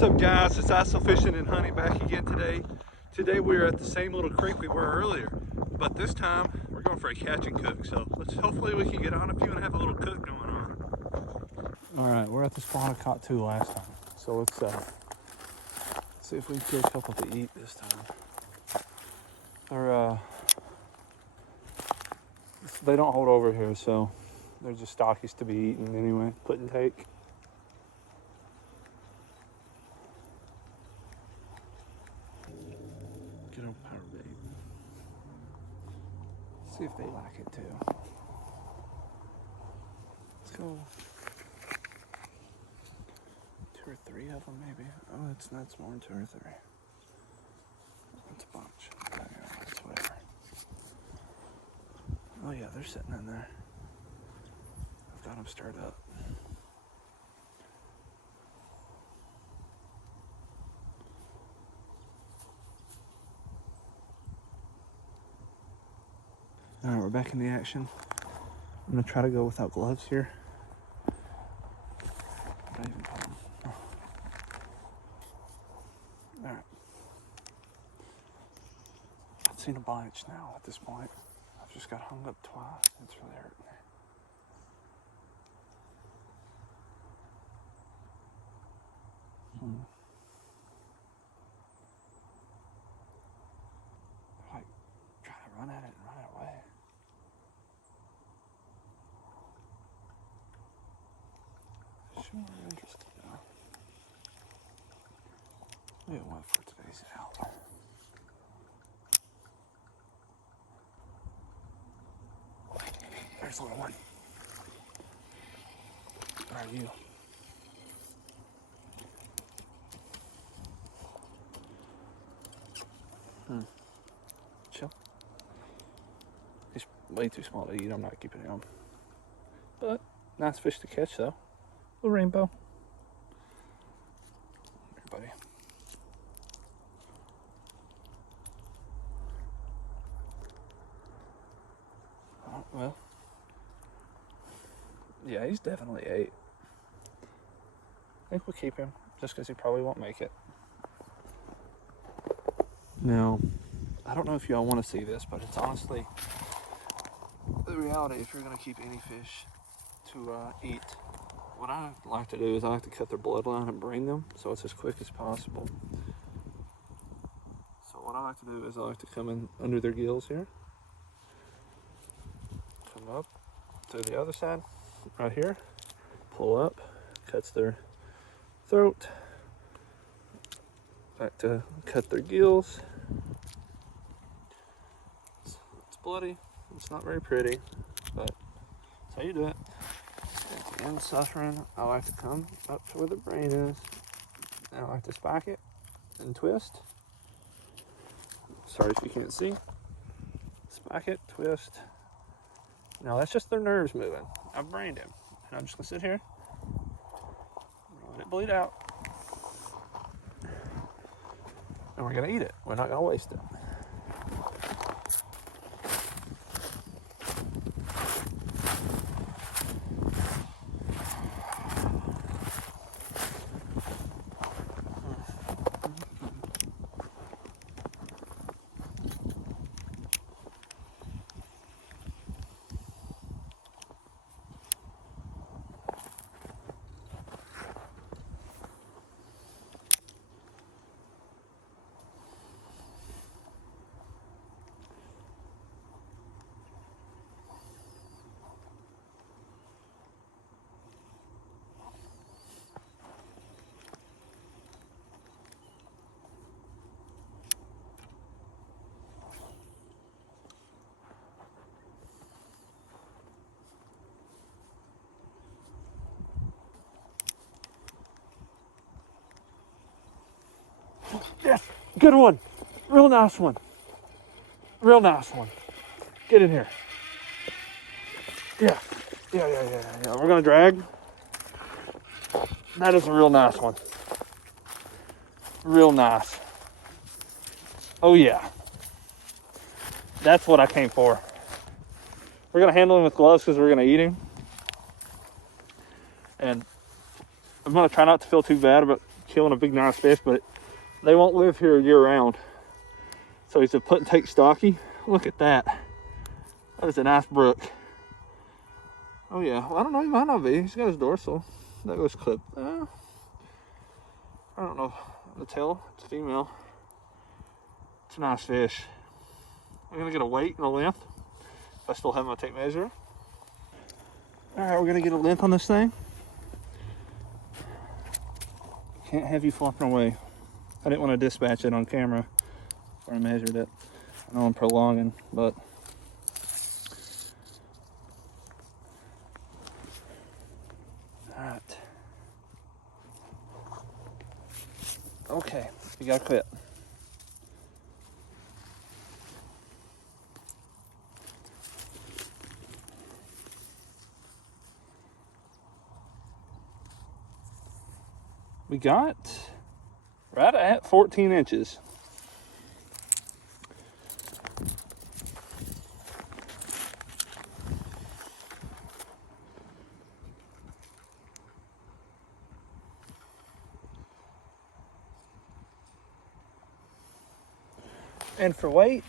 What's up, guys? It's ISO Fishing and Hunting back again today. Today we're at the same little creek we were earlier, but this time we're going for a catch and cook. So hopefully we can get on a few and have a little cook going on. All right, we're at the spot I caught two last time. So let's see if we can get a couple to eat this time. They don't hold over here, so they're just stockies to be eaten anyway. Put and take. Get on power bait. See if they like it too. Let's go. 2 or 3 of them maybe. Oh, that's more than 2 or 3. That's a bunch. Okay, it's whatever. Oh yeah, they're sitting in there. I've got them stirred up. All right, we're back in the action. I'm gonna try to go without gloves here. Not even put them. Oh. All right. I've seen a bunch now at this point. I've just got hung up twice. It's really hurting me. They're like trying to run at it and run it away. Sure, interesting though. We have one for today's out. There's a little one. Where are you? Chill. He's way too small to eat. I'm not keeping him. But nice fish to catch though. Little rainbow. Here, buddy. Oh, well. Yeah, he's definitely 8. I think we'll keep him just because he probably won't make it. Now, I don't know if y'all want to see this, but it's honestly the reality if you're going to keep any fish to eat. What I like to do is I like to cut their bloodline and brain them so it's as quick as possible. So what I like to do is I like to come in under their gills here. Come up to the other side, right here. Pull up, cuts their throat. Back to cut their gills. It's bloody. It's not very pretty, but that's how you do it. At the end suffering, I like to come up to where the brain is. And I like to spike it and twist. Sorry if you can't see. Spike it, twist. Now that's just their nerves moving. I've brained him. And I'm just gonna sit here. Let it bleed out. And we're gonna eat it. We're not gonna waste it. Yes, good one. Real nice one. Real nice one. Get in here. Yeah. We're gonna drag. That is a real nice one. Real nice. Oh yeah. That's what I came for. We're gonna handle him with gloves because we're gonna eat him. And I'm gonna try not to feel too bad about killing a big nice fish, but they won't live here year round. So he's a put and take stocky. Look at that. That is a nice brook. Oh yeah, well, I don't know, he might not be. He's got his dorsal. That was clipped. I don't know the tail. It's female. It's a nice fish. I'm gonna get a weight and a length. If I still have my tape measure. All right, we're gonna get a length on this thing. Can't have you flopping away. I didn't want to dispatch it on camera before I measured it. I know I'm prolonging, but all right. Okay, you gotta quit. We got right at 14 inches. And for weight,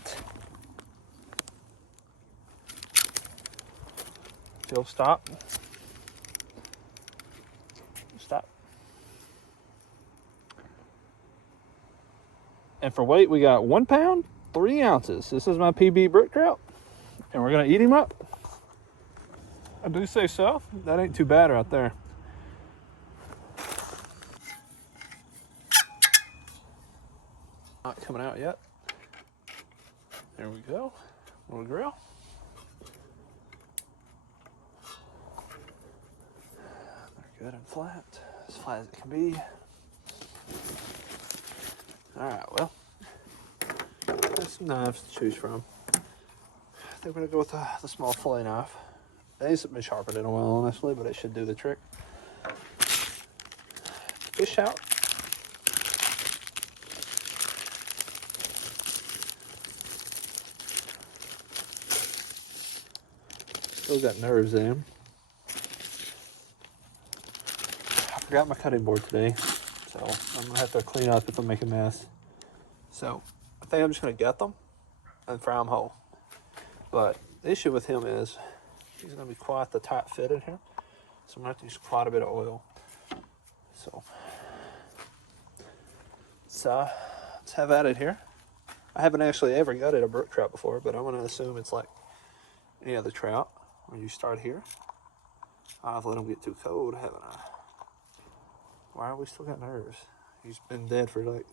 still stop. Stop. And for weight, we got 1 pound, 3 ounces. This is my PB brook trout, and we're gonna eat him up. I do say so. That ain't too bad right there. Not coming out yet. There we go. Little grill. They're good and flat. As flat as it can be. Alright, well. There's some knives to choose from. I think we're gonna go with the small fillet knife. It hasn't been sharpened in a while, honestly, but it should do the trick. Fish out. Still got nerves in him. I forgot my cutting board today, so I'm gonna have to clean up if I make a mess. So I think I'm just gonna gut them and fry them whole. But the issue with him is he's gonna be quite the tight fit in here, so I'm gonna have to use quite a bit of oil. So let's have at it here. I haven't actually ever gutted a brook trout before, but I'm gonna assume it's like any other trout. When you start here, I've let him get too cold, haven't I? Why are we still got nerves? He's been dead for like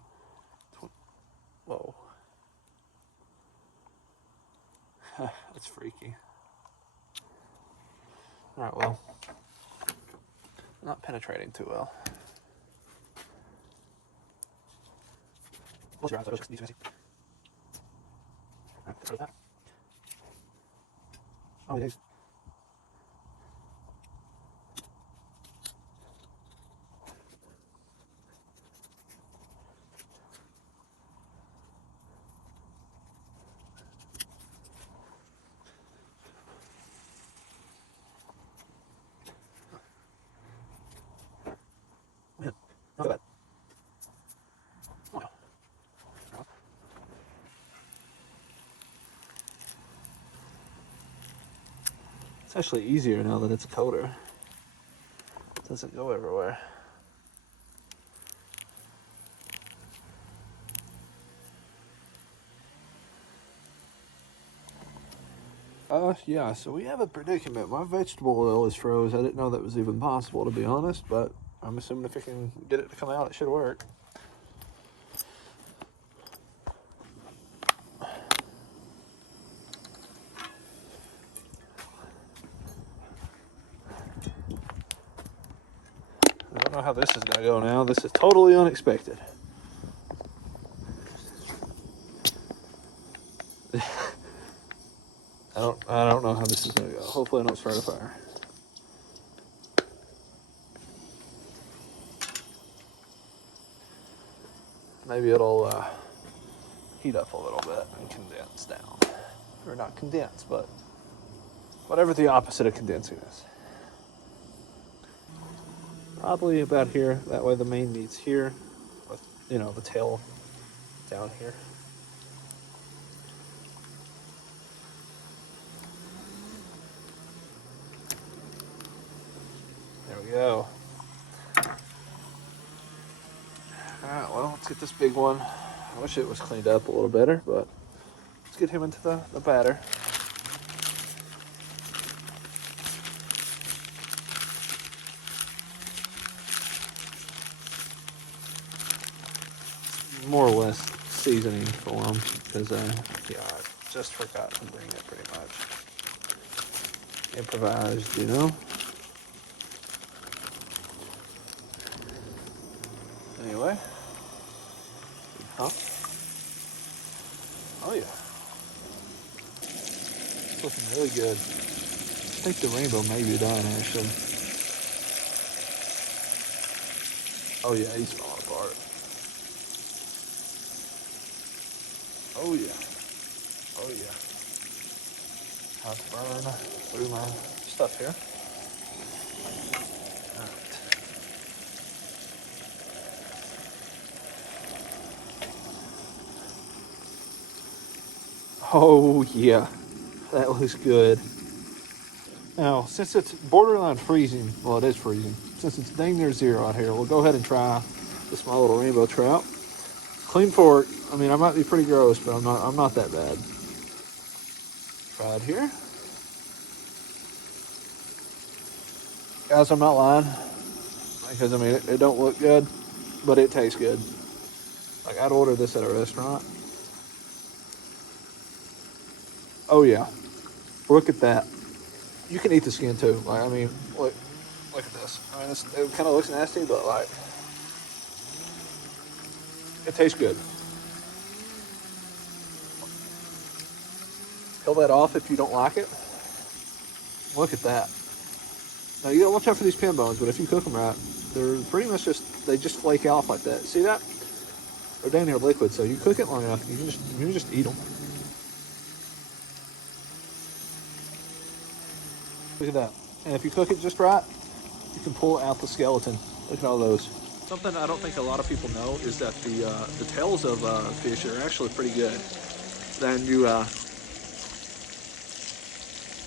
20. Whoa. That's freaky. All right, well, not penetrating too well. Close your eyes, that looks messy. All right, let's go with that. Oh, it is. Man, not bad. Oh, yeah. It's actually easier now that it's colder. It doesn't go everywhere. Yeah, so we have a predicament. My vegetable oil is froze. I didn't know that was even possible, to be honest, but I'm assuming if I can get it to come out, it should work. I don't know how this is gonna go now. This is totally unexpected. I don't know how this is gonna go. Hopefully I don't start a fire. Maybe it'll heat up a little bit and condense down. Or not condense, but whatever the opposite of condensing is. Probably about here. That way the main meat's here, with, you know, the tail down here. There we go. Alright, well, let's get this big one. I wish it was cleaned up a little better, but let's get him into the batter. More or less seasoning for him, because yeah, I just forgot to bring it pretty much. Improvised, you know? Anyway. Huh? Oh yeah. It's looking really good. I think the rainbow may be done actually. Oh yeah, he's falling apart. Oh yeah. Oh yeah. I'll burn through my stuff here. Alright. Oh yeah. That looks good. Now, since it's borderline freezing, well, it is freezing. Since it's dang near zero out here, we'll go ahead and try this my little rainbow trout. Clean fork. I mean, I might be pretty gross, but I'm not that bad. Try it here. Guys, I'm not lying. Because, I mean, it don't look good, but it tastes good. Like, I'd order this at a restaurant. Oh, yeah. Look at that. You can eat the skin, too. Like, I mean, look at this. I mean, it kind of looks nasty, but, like, it tastes good. Peel that off if you don't like it. Look at that. Now, you gotta watch out for these pin bones, but if you cook them right, they're pretty much they just flake off like that. See that? They're down here liquid, so you cook it long enough, you can just eat them. Look at that. And if you cook it just right, you can pull out the skeleton. Look at all those. Something I don't think a lot of people know is that the tails of fish are actually pretty good. Then you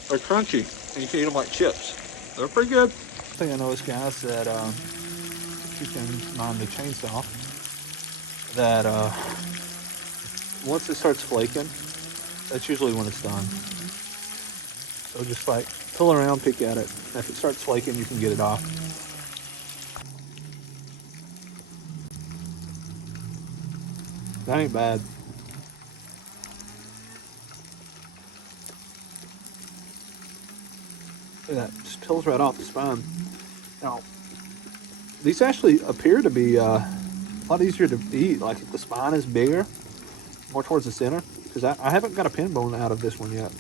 they're crunchy, and you can eat them like chips. They're pretty good. The thing I noticed, guys, that you can mind the chainsaw, that once it starts flaking, that's usually when it's done. So just like pull around, pick at it. And if it starts flaking, you can get it off. That ain't bad. Look at that, just peels right off the spine. Now, these actually appear to be a lot easier to eat. Like if the spine is bigger, more towards the center, because I haven't got a pin bone out of this one yet.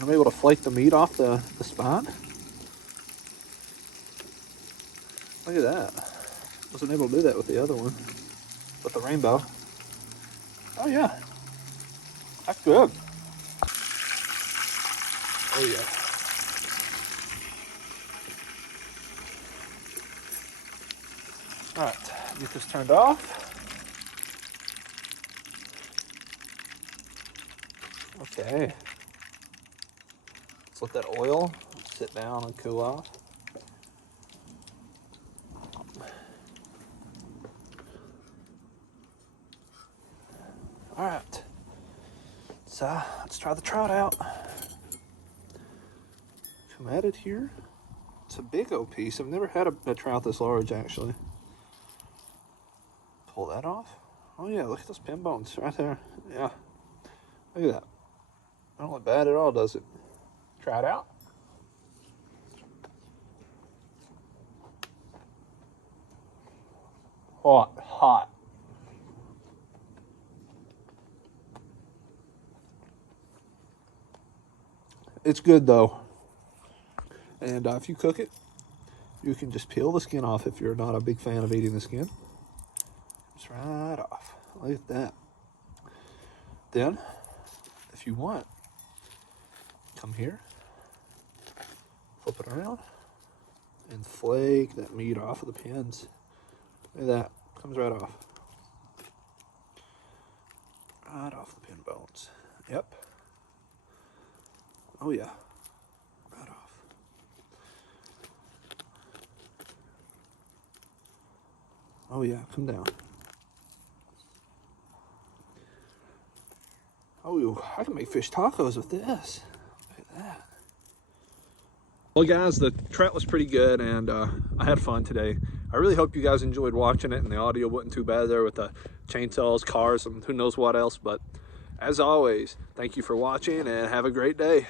I'm able to flake the meat off the spine. Look at that. Wasn't able to do that with the other one. With the rainbow. Oh yeah. That's good. Oh yeah. Alright, get this turned off. Okay. Let's let that oil sit down and cool off. Alright. So let's try the trout out. Come at it here. It's a big old piece. I've never had a trout this large actually. Pull that off. Oh yeah, look at those pin bones right there. Yeah. Look at that. Don't look bad at all, does it? Try it out. Hot. It's good though. And if you cook it, you can just peel the skin off if you're not a big fan of eating the skin. Just right off. Look at that. Then, if you want, come here, flip it around, and flake that meat off of the pins. Look at that, comes right off. Right off the pin bones. Yep. Oh yeah, right off. Oh yeah, come down. Oh, I can make fish tacos with this. Look at that. Well guys, the trout was pretty good and I had fun today. I really hope you guys enjoyed watching it and the audio wasn't too bad there with the chainsaws, cars, and who knows what else. But as always, thank you for watching and have a great day.